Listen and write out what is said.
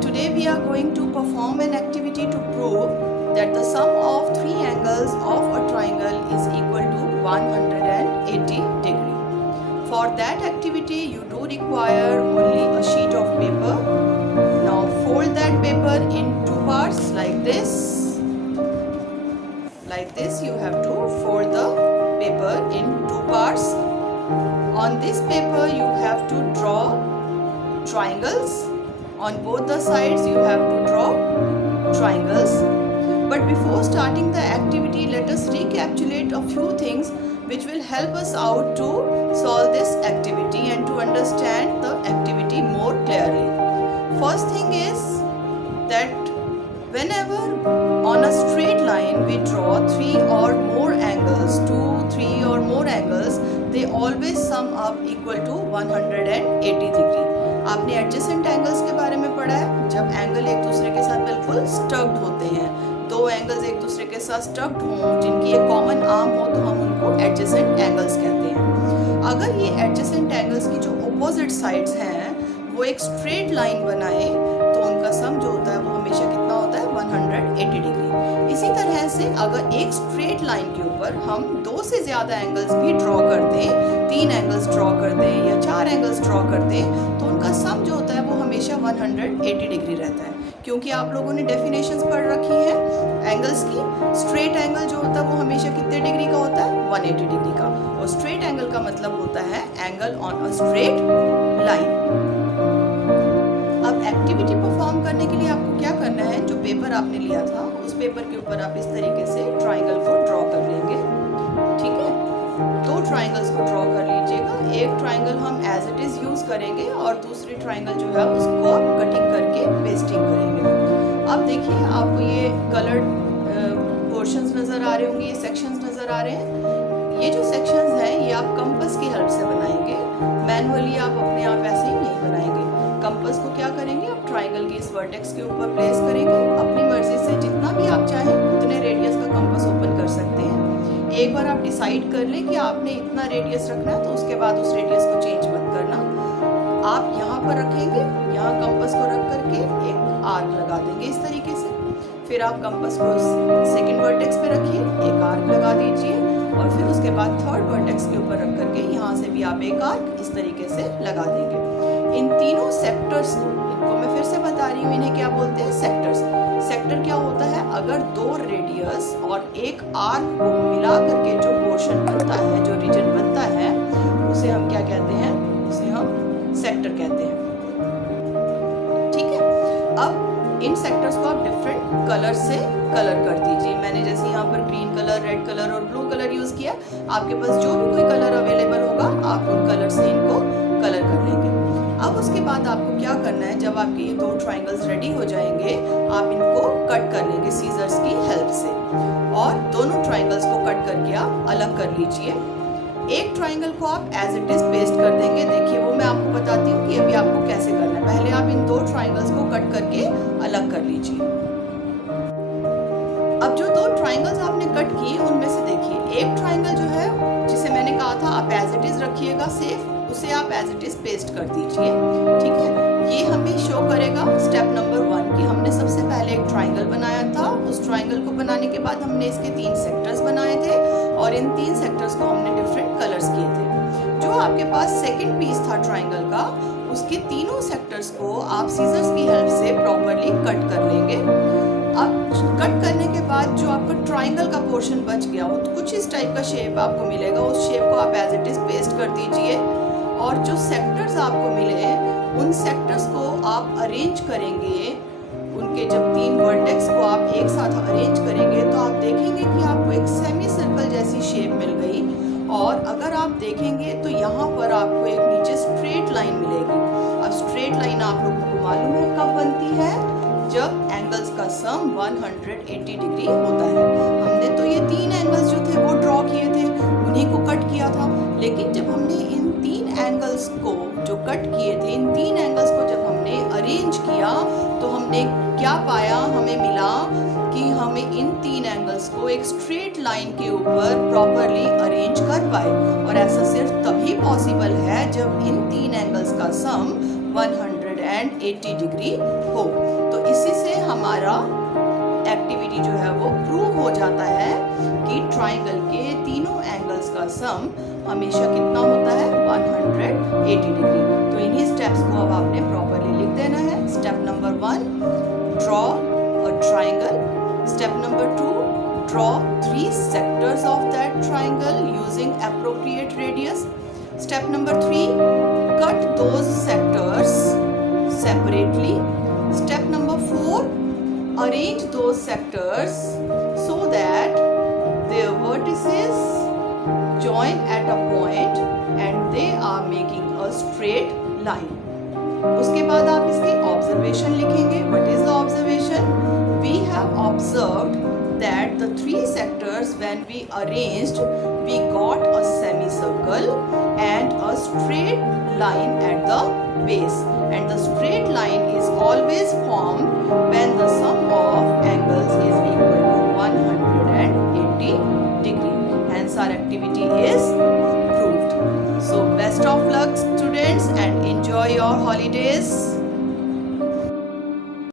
today we are going to perform an activity to prove that the sum of three angles of a triangle is equal to 180 degree. For that activity you do require only a sheet of paper. Now fold that paper in two parts like this. Like this you have to fold the paper in two parts. On this paper you have to draw triangles. On both the sides you have to draw triangles. But before starting the activity, let us recapitulate a few things which will help us out to solve this activity and to understand the activity more clearly. First thing is that whenever on a straight line we draw three or more angles, three or more angles, they always sum up equal to 180 degree. आपने adjacent angles के बारे में पढ़ा है, जब angle एक दूसरे के साथ बिल्कुल स्टक्ड होते हैं, दो एंगल्स एक दूसरे के साथ स्टक्ड हों, जिनकी एक कॉमन आर्म हो, तो हम उनको एडजेसेंट एंगल्स कहते हैं। अगर ये एडजेसेंट एंगल्स की जो अपोजिट साइड्स हैं वो एक स्ट्रेट लाइन बनाए तो उनका सम जो होता है वो हमेशा कितना होता है, 180 डिग्री। इसी तरह से अगर एक स्ट्रेट लाइन के ऊपर हम दो से ज़्यादा एंगल्स भी ड्रॉ कर दें, तीन एंगल्स ड्रॉ कर दें या चार एंगल्स ड्रॉ कर दें, तो उनका सम जो होता है वो हमेशा 180 डिग्री रहता है। क्योंकि आप लोगों ने डेफिनेशंस पढ़ रखी हैं एंगल्स की। स्ट्रेट एंगल जो होता है वो हमेशा कितने डिग्री का होता है, 180 डिग्री का। और स्ट्रेट एंगल का मतलब होता है angle on a straight line. अब एक्टिविटी परफॉर्म करने के लिए आपको क्या करना है, जो पेपर आपने लिया था उस पेपर के ऊपर आप इस तरीके से ट्राइंगल को ड्रॉ कर लेंगे। ठीक है, दो ट्राइंगल्स को ड्रॉ कर लीजिएगा। एक ट्राइंगल हम एज इट इज़ यूज़ करेंगे और दूसरी ट्राइंगल जो है उसको आप कटिंग करके पेस्टिंग करेंगे। अब देखिए आपको ये कलर्ड पोर्शंस नज़र आ रहे होंगे, ये सेक्शंस नज़र आ रहे हैं। ये जो सेक्शंस हैं ये आप कंपास की हेल्प से बनाएंगे, मैनुअली आप अपने आप ऐसे ही नहीं बनाएंगे। कंपास को क्या करेंगे, आप ट्राइंगल के इस वर्टेक्स के ऊपर प्लेस करेंगे। अपनी मर्जी से जितना भी आप चाहें उतने रेडियस का कंपास ओपन कर सकते हैं। एक बार आप डिसाइड कर लें कि आपने इतना रेडियस रखना है तो उसके बाद उस रेडियस को चेंज मत करना। आप यहाँ पर रखेंगे, यहाँ कंपास को रख करके एक आर्क लगा देंगे इस तरीके से। फिर आप कंपास को सेकंड वर्टेक्स पे रखिए, एक आर्क लगा दीजिए और फिर उसके बाद थर्ड वर्टेक्स के ऊपर रख करके यहाँ से भी आप एक आर्क इस तरीके से लगा देंगे। इन तीनों सेक्टर्स को, इनको मैं फिर से बता रही हूँ, इन्हें क्या बोलते हैं, सेक्टर्स। सेक्टर क्या होता है, अगर दो रेडियस और एक आर्क को मिला करके जो पोर्शन बनता है, जो रीजन बनता है, उसे हम क्या कहते हैं, उसे हम सेक्टर कहते हैं। ठीक है, अब इन सेक्टर्स को आप डिफरेंट कलर से कलर कर दीजिए। मैंने जैसे यहाँ पर ग्रीन कलर, रेड कलर और ब्लू कलर यूज़ किया, आपके पास जो भी कोई कलर अवेलेबल होगा आप उन कलर से इनको कलर कर लेंगे। अब उसके बाद आपको क्या करना है, जब आपके ये दो ट्राइंगल्स रेडी हो जाएंगे आप इनको कट कर लेंगे सीजर्स की हेल्प से, और दोनों ट्राइंगल्स को कट करके आप अलग कर लीजिए। एक ट्राइंगल को आप एज इट इज पेस्ट कर देंगे। देखिए वो मैं आपको बताती हूँ कि अभी आपको कैसे करना है। पहले आप इन दो ट्राइंगल्स को कट करके अलग कर लीजिए। अब जो दो ट्राइंगल्स आपने कट किए उनमें से देखिए एक ट्राइंगल जो है, जिसे मैंने कहा था आप एज इट इज रखिएगा सेफ, उसे आप एज इट इज पेस्ट कर दीजिए। ठीक है, ये हमें शो करेगा स्टेप नंबर 1 कि हमने सबसे पहले एक ट्राइंगल बनाया था। उस ट्राइंगल को बनाने के बाद हमने इसके 3 सेक्टर्स बनाए थे और इन 3 सेक्टर्स को हमने डिफरेंट कलर्स किए थे। जो आपके पास सेकंड पीस था ट्राइंगल का, उसके तीनों सेक्टर्स को आप सीजर्स की हेल्प से प्रॉपरली कट कर लेंगे। अब कट करने के बाद जो आपका ट्राइंगल का पोर्शन बच गया हो, तो कुछ इस टाइप का शेप आपको मिलेगा, उस शेप को आप एज इट इज पेस्ट कर दीजिए। और जो सेक्टर्स आपको मिले उन सेक्टर्स को आप अरेंज करेंगे। उनके जब 3 वर्टेक्स को आप एक साथ अरेंज करेंगे तो आप देखेंगे कि आपको एक सेमी सर्कल जैसी शेप मिल गई। और अगर आप देखेंगे तो यहाँ पर आपको एक नीचे स्ट्रेट लाइन मिलेगी। अब स्ट्रेट लाइन आप लोगों को मालूम है कब बनती है, जब एंगल्स का सम 180 डिग्री होता है। हमने तो ये 3 एंगल्स जो थे वो ड्रॉ किए थे, उन्हीं को कट किया था। लेकिन जब हमने इन 3 एंगल्स को जो कट किए थे, इन 3 एंगल्स को जब हमने अरेंज किया तो हमने क्या पाया, हमें मिला कि हमें इन 3 एंगल्स को एक स्ट्रेट लाइन के ऊपर प्रॉपरली अरेंज कर पाए। और ऐसा सिर्फ तभी पॉसिबल है जब इन 3 एंगल्स का सम 180 180 डिग्री हो। तो इसी से हमारा एक्टिविटी जो है वो प्रूव हो जाता है कि ट्राइंगल के तीनों एंगल्स का सम हमेशा कितना होता है 180 डिग्री। तो इन्हीं स्टेप्स को अब आपने प्रॉपरली लिख देना है। Step number 1, draw a triangle. Step number 2, draw 3 sectors of that triangle using appropriate radius. Step number 3, cut those sectors separately. Step number 4, arrange those sectors so that their vertices join at a point and they are making a straight line. उसके बाद आप इसकी observation लिखेंगे। What is the observation? We have observed that the 3 sectors, when we arranged, we got a semicircle and a straight line at the base, and the straight line is always formed when the sum of angles is equal to 180 degree. Hence our activity is proved. So best of luck students and enjoy your holidays.